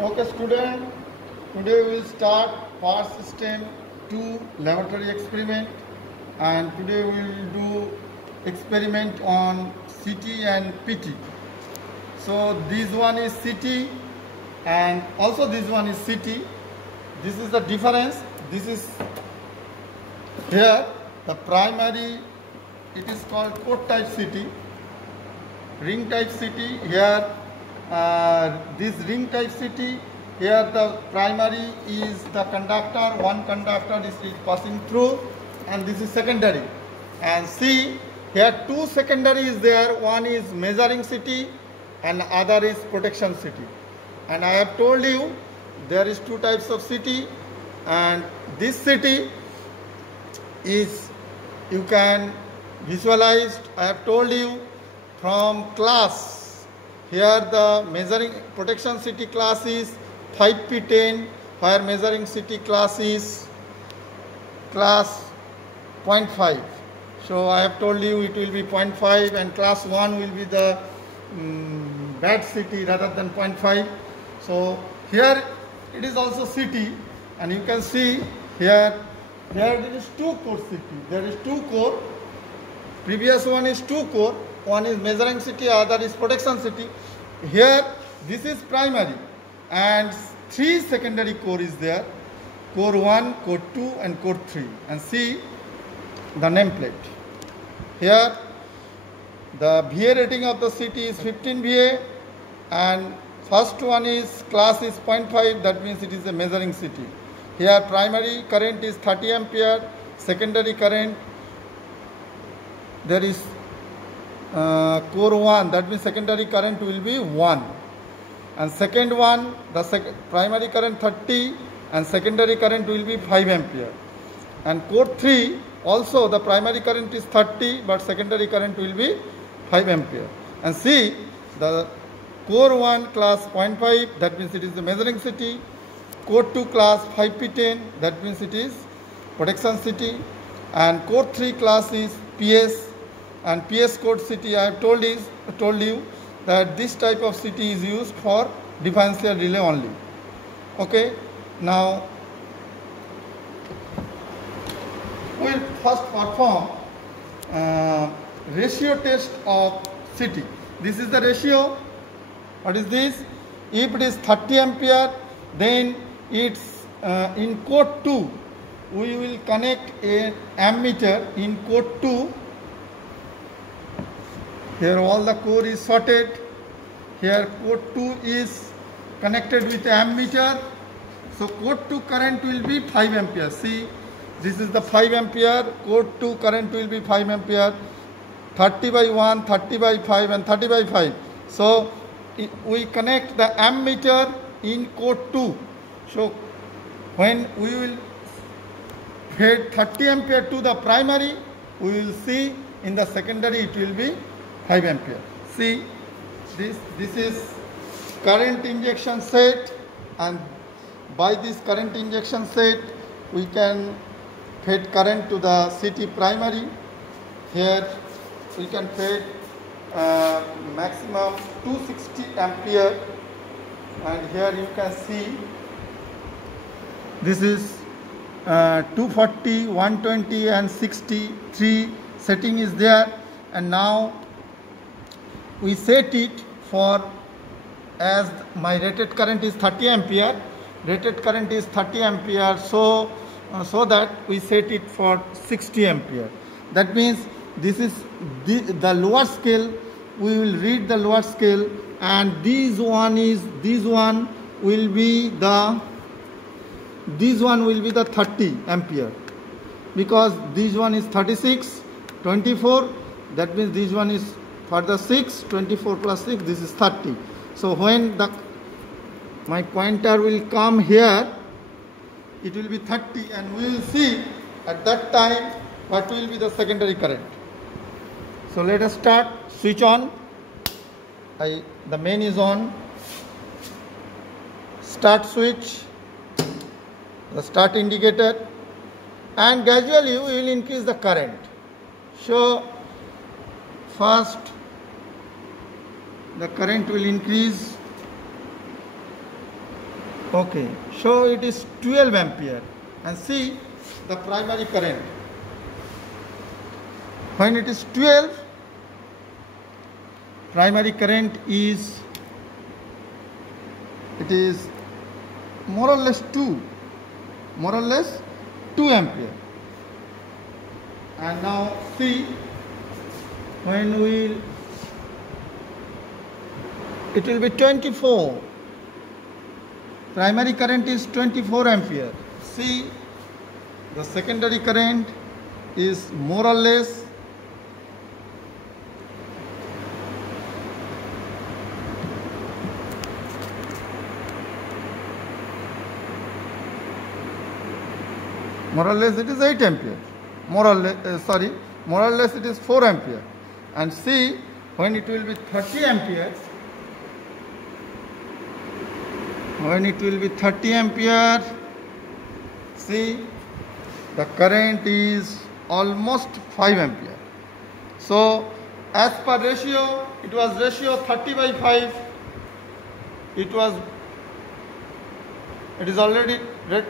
Okay, student. Today we will start power system 2 laboratory experiment, and today we will do experiment on CT and PT. So this one is CT and also this one is CT. This is the difference. This is here the primary, it is called coat type CT, ring type CT. Here this ring type CT, here the primary is the conductor, one conductor is passing through, and this is secondary. And see, here two secondary is there, one is measuring CT and other is protection CT. And I have told you there is two types of CT, and this CT is, you can visualize, I have told you from class. Here the measuring protection CT class is 5P10, where measuring CT class is class 0.5. So I have told you it will be 0.5 and class 1 will be the bad CT rather than 0.5. So here it is also CT, and you can see here there is two core CT. There is two core. Previous one is two core. One is measuring CT, other is protection CT. Here this is primary and three secondary core is there. Core 1, core 2 and core 3. And see the nameplate. Here the VA rating of the CT is 15 VA, and first one is class is 0.5, that means it is a measuring CT. Here primary current is 30 ampere, secondary current there is core 1, that means secondary current will be 1, and second one the primary current 30 and secondary current will be 5 ampere, and core 3 also the primary current is 30 but secondary current will be 5 ampere. And see the core 1 class 0.5, that means it is the measuring CT. Core 2 class 5P10, that means it is protection CT, and core 3 class is PS, and PS code CT I have told you that this type of CT is used for differential relay only. Okay, now we will first perform ratio test of CT. This is the ratio. What is this? If it is 30 ampere, then it's in core 2 we will connect an ammeter in core 2. Here all the core is sorted. Here core 2 is connected with ammeter. So core 2 current will be 5 ampere. See, this is the 5 ampere. Core 2 current will be 5 ampere. 30 by 1, 30 by 5 and 30 by 5. So we connect the ammeter in core 2. So when we will feed 30 ampere to the primary, we will see in the secondary it will be 5 ampere. See, this is current injection set, and by this current injection set we can feed current to the CT primary. Here we can feed maximum 260 ampere, and here you can see this is 240, 120 and 63 setting is there. And now we set it for, as my rated current is 30 ampere, rated current is 30 ampere, so that we set it for 60 ampere. That means this is the lower scale. We will read the lower scale, and this one will be the 30 ampere, because this one is 36, 24, that means this one is for the 6, 24 plus 6, this is 30. So when my pointer will come here, it will be 30, and we will see at that time what will be the secondary current. So let us start. Switch on. The main is on. Start switch, the start indicator, and gradually we will increase the current. So first the current will increase Okay, so it is 12 ampere, and see the primary current. When it is 12, primary current is, it is more or less 2 ampere. And now see, when it will be 24. Primary current is 24 ampere. See, the secondary current is more or less it is 8 ampere. More or less it is 4 ampere. And see, when it will be 30 ampere, see, the current is almost 5 ampere. So as per ratio, it was ratio 30 by 5. It is already read.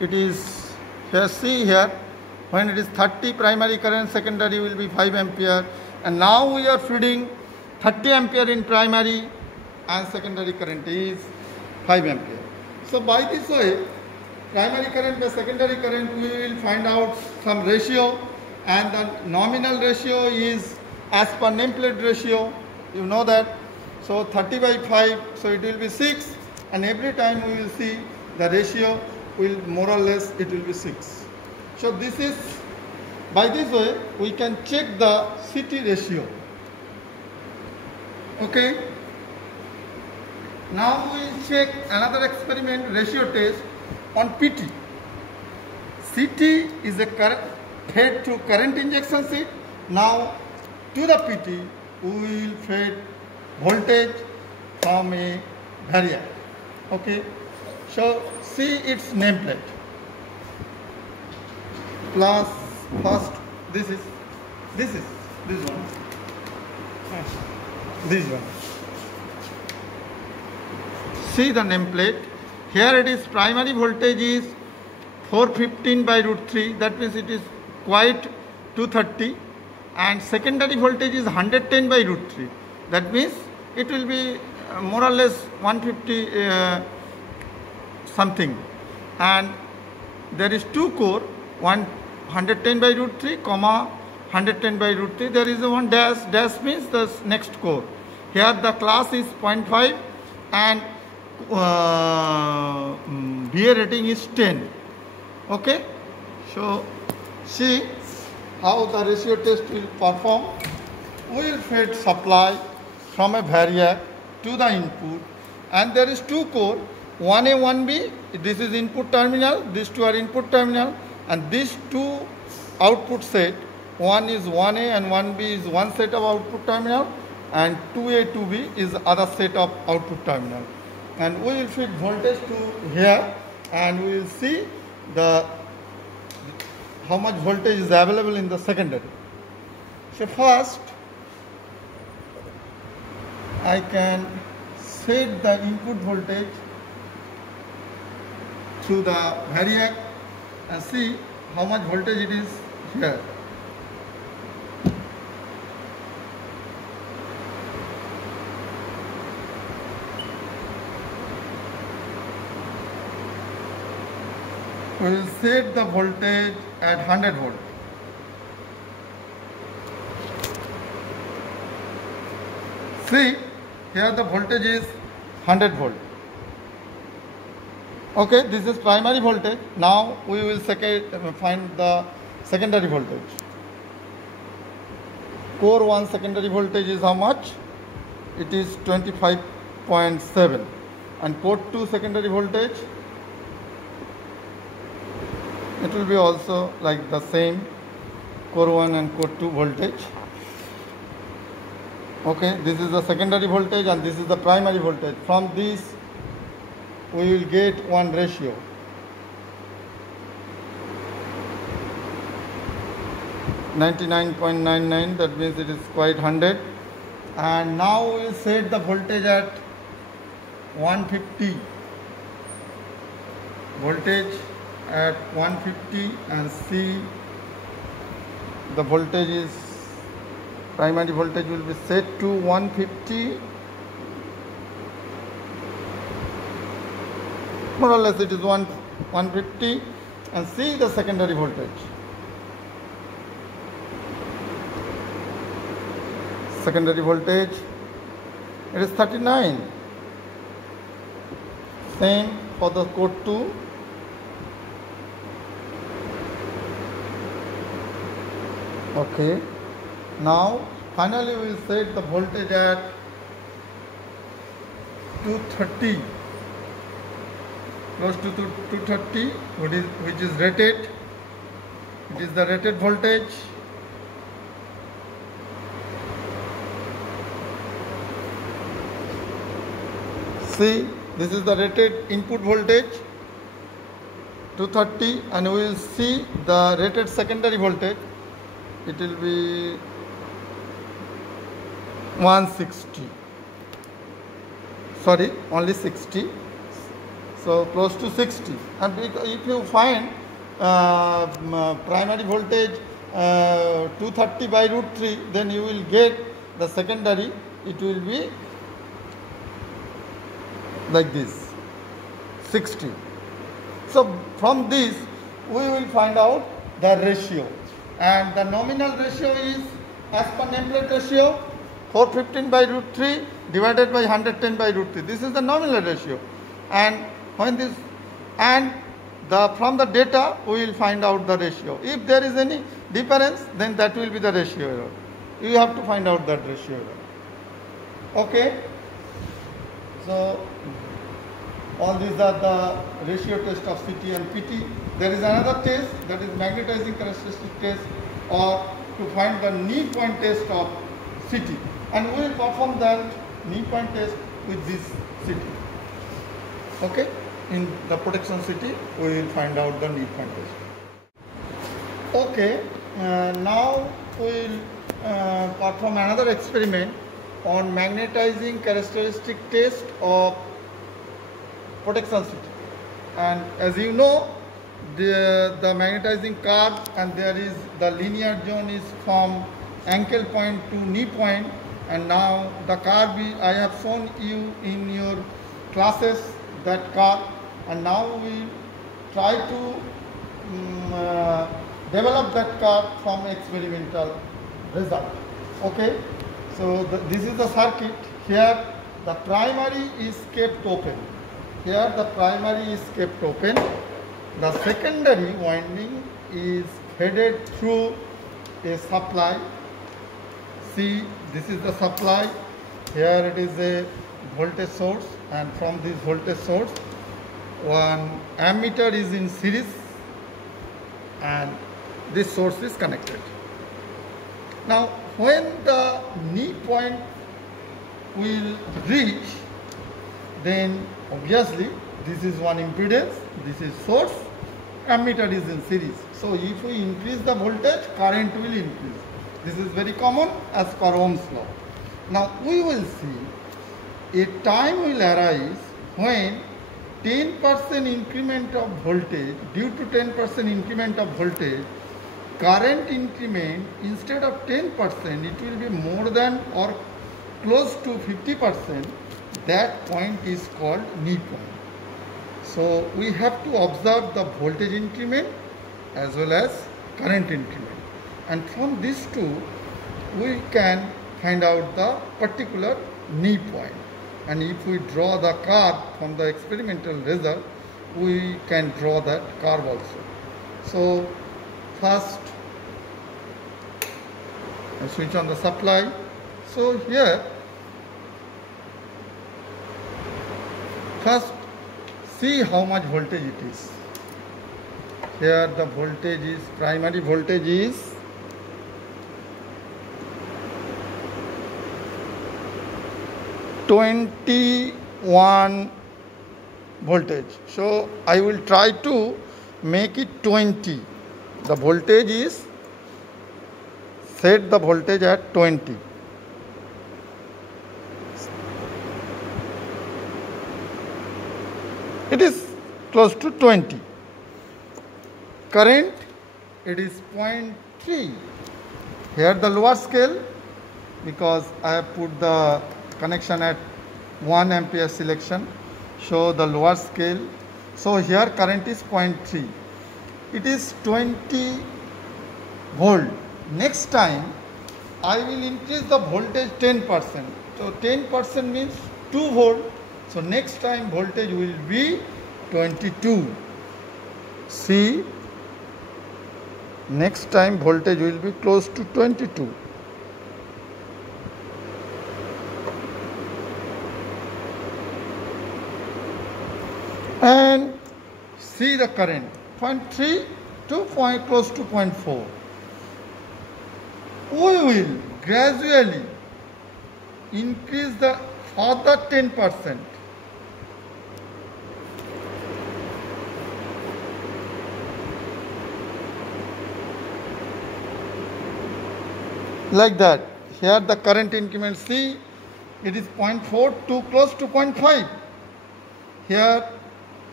It is here, see here, when it is 30 primary current, secondary will be 5 ampere. And now we are feeding 30 ampere in primary and secondary current is 5 ampere. So by this way, primary current by secondary current, we will find out some ratio, and the nominal ratio is as per nameplate ratio, you know that. So 30 by 5, so it will be 6, and every time we will see the ratio will more or less it will be 6. So this is, by this way we can check the CT ratio. Okay. Now we will check another experiment, ratio test on PT. CT is a fed to current injection seat. Now to the PT we will feed voltage from a variac. Okay. So see its nameplate. Plus first this one. See the nameplate. Here it is, primary voltage is 415 by root 3, that means it is quite 230, and secondary voltage is 110 by root 3, that means it will be more or less 150 something. And there is two core, 110 by root 3, 110 by root 3, there is a one dash means the next core. Here the class is 0.5 and VA rating is 10. Okay, so see how the ratio test will perform. We will feed supply from a variac to the input, and there is two core, 1A, 1B, this is input terminal, these two are input terminal, and these two output set, one is 1A and 1B is one set of output terminal, and 2A, 2B is other set of output terminal. And we will feed voltage to here, and we will see how much voltage is available in the secondary. So first I can set the input voltage through the variac and see how much voltage it is here. We will set the voltage at 100 volt. See, here the voltage is 100 volt. Okay, this is primary voltage. Now we will find the secondary voltage. Core 1 secondary voltage is how much? It is 25.7. And core 2 secondary voltage, it will be also like the same, core 1 and core 2 voltage. Okay, this is the secondary voltage and this is the primary voltage. From this we will get one ratio. (99.99), that means it is quite 100. And now we will set the voltage at 150 voltage at 150 and see the voltage is, primary voltage will be set to 150, more or less it is 150, and see the secondary voltage. Secondary voltage, it is 39. Same for the code 2. Okay. Now finally we will set the voltage at 230, close to 230, which is rated. It is the rated voltage. See, this is the rated input voltage 230, and we will see the rated secondary voltage. It will be 160, sorry, only 60, so close to 60. And if you find primary voltage 230 by root 3, then you will get the secondary, it will be like this, 60. So from this we will find out the ratio, and the nominal ratio is as per nameplate ratio 415 by root 3 divided by 110 by root 3. This is the nominal ratio, and when this and from the data we will find out the ratio. If there is any difference, then that will be the ratio error. You have to find out that ratio error. Okay. So all these are the ratio test of CT and PT. There is another test, that is magnetizing characteristic test, or to find the knee point test of CT, and we will perform that knee point test with this CT. Okay, in the protection CT we will find out the knee point test. Okay, now we will perform another experiment on magnetizing characteristic test of protection CT. And as you know, the magnetizing curve, and there is the linear zone is from ankle point to knee point, and now the curve I have shown you in your classes, that curve, and now we try to develop that curve from experimental result. Okay, so this is the circuit. Here the primary is kept open. Here the primary is kept open. The secondary winding is fed through a supply. See, this is the supply. Here it is a voltage source, and from this voltage source one ammeter is in series, and this source is connected. Now when the knee point will reach, then obviously this is one impedance, this is source, ammeter is in series. So if we increase the voltage, current will increase. This is very common as per Ohm's law. Now we will see a time will arise when 10% increment of voltage, due to 10% increment of voltage, current increment, instead of 10%, it will be more than or close to 50%. That point is called knee point. So we have to observe the voltage increment as well as current increment, and from these two we can find out the particular knee point. And if we draw the curve from the experimental result, we can draw that curve also. So first I switch on the supply. So here first see how much voltage it is. Here the voltage is, primary voltage is 21 voltage. So I will try to make it 20. The voltage is, set the voltage at 20. It is close to 20. Current, it is 0.3. Here the lower scale, because I have put the connection at 1 ampere selection, show the lower scale. So here current is 0.3. It is 20 volt. Next time I will increase the voltage 10%. So 10% means 2 volt. So next time voltage will be 22. See, next time voltage will be close to 22. And see the current 0.3 to close to 0.4. We will gradually increase the further 10%. Like that. Here the current increment, see, it is 0.4 to close to 0.5. Here,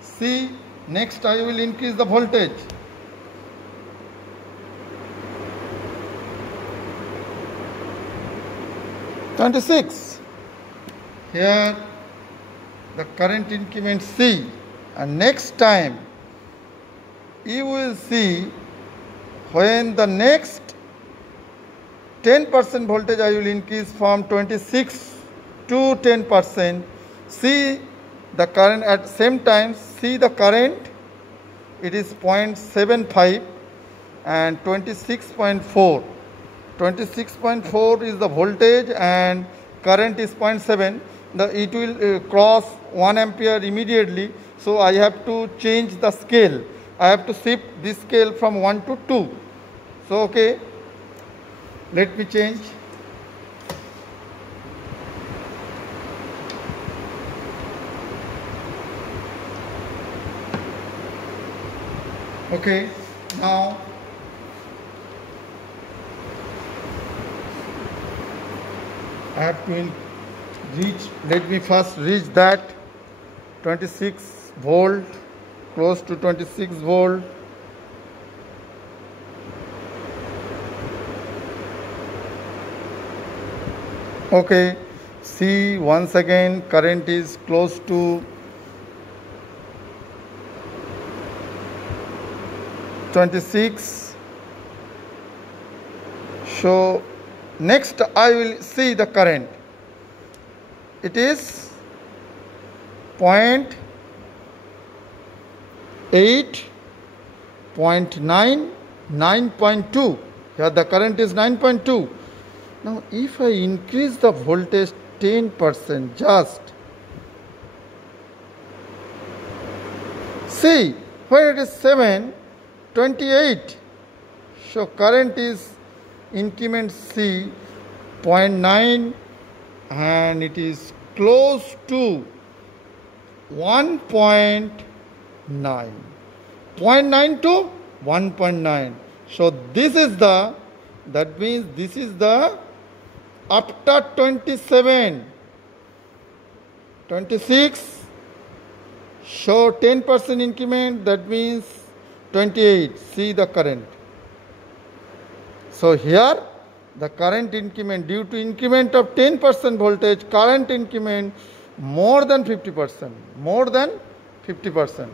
see, next I will increase the voltage. (26). Here the current increment C, and next time you will see when the next 10% voltage I will increase from 26 to 10%. See the current at same time, see the current, it is 0.75 and 26.4. 26.4 is the voltage and current is 0.7. It will cross 1 ampere immediately. So I have to change the scale. I have to shift this scale from 1 to 2. So okay, let me change. Okay, now I have to reach, let me first reach that 26 volt, close to 26 volt. Okay, see once again current is close to 26. So next I will see the current. It is 0.8, 0.9, 9.2. Here the current is 9.2. Now if I increase the voltage 10% just, see where it is 7, 28. So current is increment C 0.9 and it is close to 1.9. 0.9 to 1.9. So this is the, that means this is the after 27, 26, show 10% increment, that means 28. See the current. So here the current increment due to increment of 10% voltage, current increment more than 50%, more than 50%.